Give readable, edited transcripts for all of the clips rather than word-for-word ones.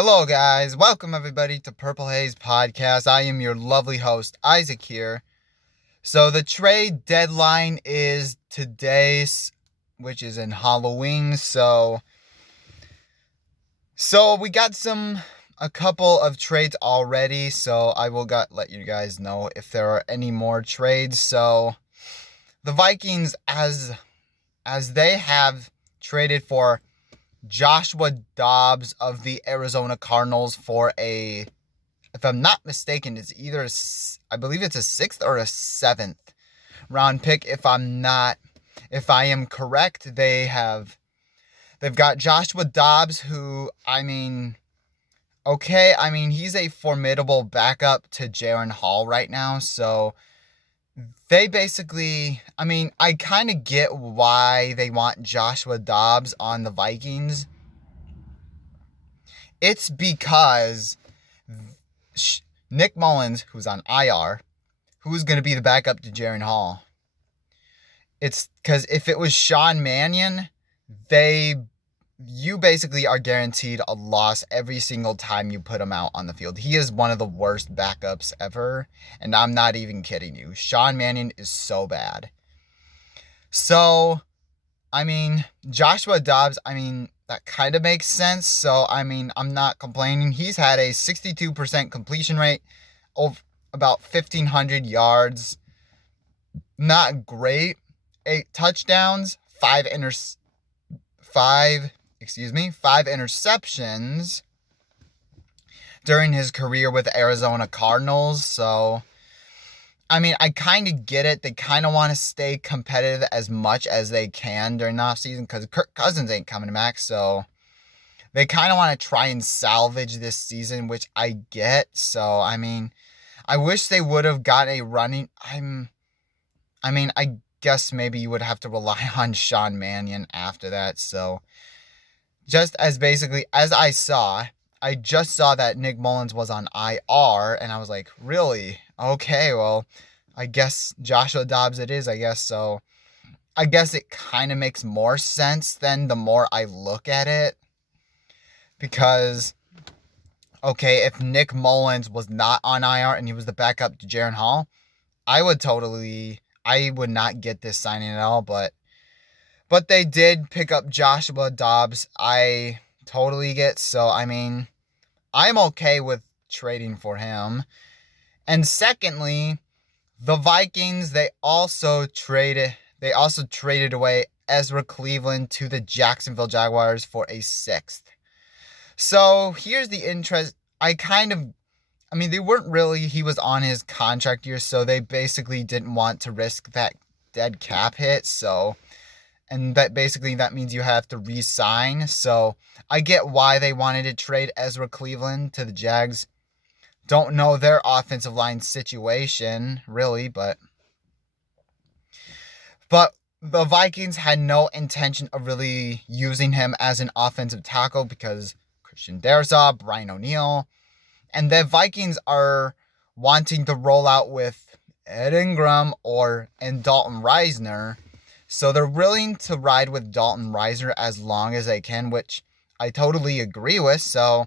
Hello, guys. Welcome, everybody, to Purple Haze Podcast. I am your lovely host, Isaac here. So, the trade deadline is today's, which is in Halloween. So we got a couple of trades already. So, I will let you guys know if there are any more trades. So, the Vikings, as they have traded for Joshua Dobbs of the Arizona Cardinals for if I'm not mistaken, it's either I believe it's a 6th or a 7th round pick. If I am correct, they've got Joshua Dobbs, who, he's a formidable backup to Jaren Hall right now. So they basically, I kind of get why they want Joshua Dobbs on the Vikings. It's because Nick Mullins, who's on IR, who's going to be the backup to Jaren Hall. It's because if it was Sean Mannion, you basically are guaranteed a loss every single time you put him out on the field. He is one of the worst backups ever, and I'm not even kidding you. Sean Mannion is so bad. So, Joshua Dobbs, that kind of makes sense. So, I'm not complaining. He's had a 62% completion rate of about 1,500 yards. Not great. 8 touchdowns, 5 interceptions during his career with the Arizona Cardinals. So, I kind of get it. They kind of want to stay competitive as much as they can during the offseason because Kirk Cousins ain't coming back. So, they kind of want to try and salvage this season, which I get. So, I wish they would have got a running. I guess maybe you would have to rely on Sean Mannion after that. So, just as basically as I just saw that Nick Mullins was on IR, and I was like, really? Okay, well, I guess Joshua Dobbs it is, I guess. So, I guess it kind of makes more sense than the more I look at it. Because, okay, if Nick Mullins was not on IR and he was the backup to Jaren Hall, I would not get this signing at all, but they did pick up Joshua Dobbs. I totally get, so I'm okay with trading for him. And secondly, the Vikings, they also traded away Ezra Cleveland to the Jacksonville Jaguars for a 6th. So here's the interest. They weren't really, he was on his contract year, so they basically didn't want to risk that dead cap hit. So, and that means you have to re-sign. So I get why they wanted to trade Ezra Cleveland to the Jags. Don't know their offensive line situation, really, but the Vikings had no intention of really using him as an offensive tackle because Christian Darrisaw, Brian O'Neill, and the Vikings are wanting to roll out with Ed Ingram and Dalton Risner. So they're willing to ride with Dalton Risner as long as they can, which I totally agree with. So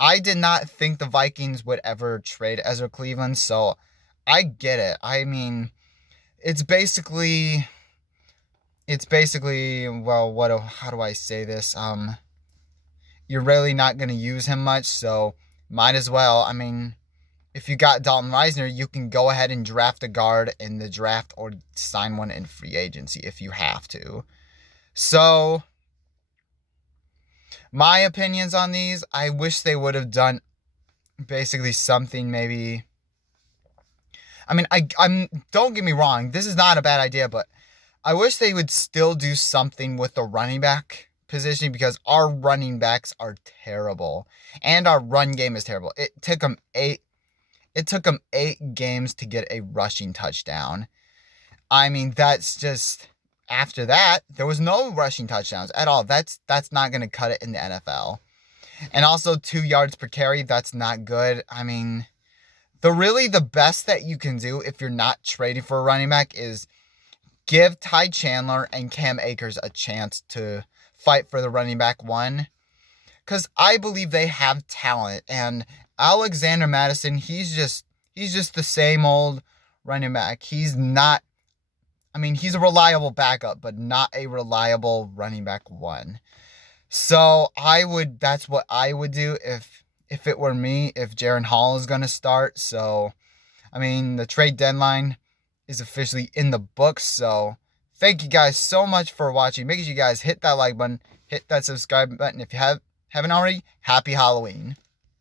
I did not think the Vikings would ever trade Ezra Cleveland. So I get it. It's basically, well, how do I say this? You're really not going to use him much, so might as well. If you got Dalton Risner, you can go ahead and draft a guard in the draft or sign one in free agency if you have to. So, my opinions on these, I wish they would have done basically something maybe. Don't get me wrong, this is not a bad idea, but I wish they would still do something with the running back position because our running backs are terrible and our run game is terrible. It took them 8 games to get a rushing touchdown. That's just, after that, there was no rushing touchdowns at all. That's not going to cut it in the NFL. And also 2 yards per carry, that's not good. The best that you can do if you're not trading for a running back is give Ty Chandler and Cam Akers a chance to fight for the running back one. because I believe they have talent. And Alexander Madison, he's just the same old running back. He's not. I mean, he's a reliable backup, but not a reliable running back one. So that's what I would do if it were me, if Jaren Hall is gonna start. So I mean, the trade deadline is officially in the books. So thank you guys so much for watching. Make sure you guys hit that like button, hit that subscribe button if you haven't already. Happy Halloween.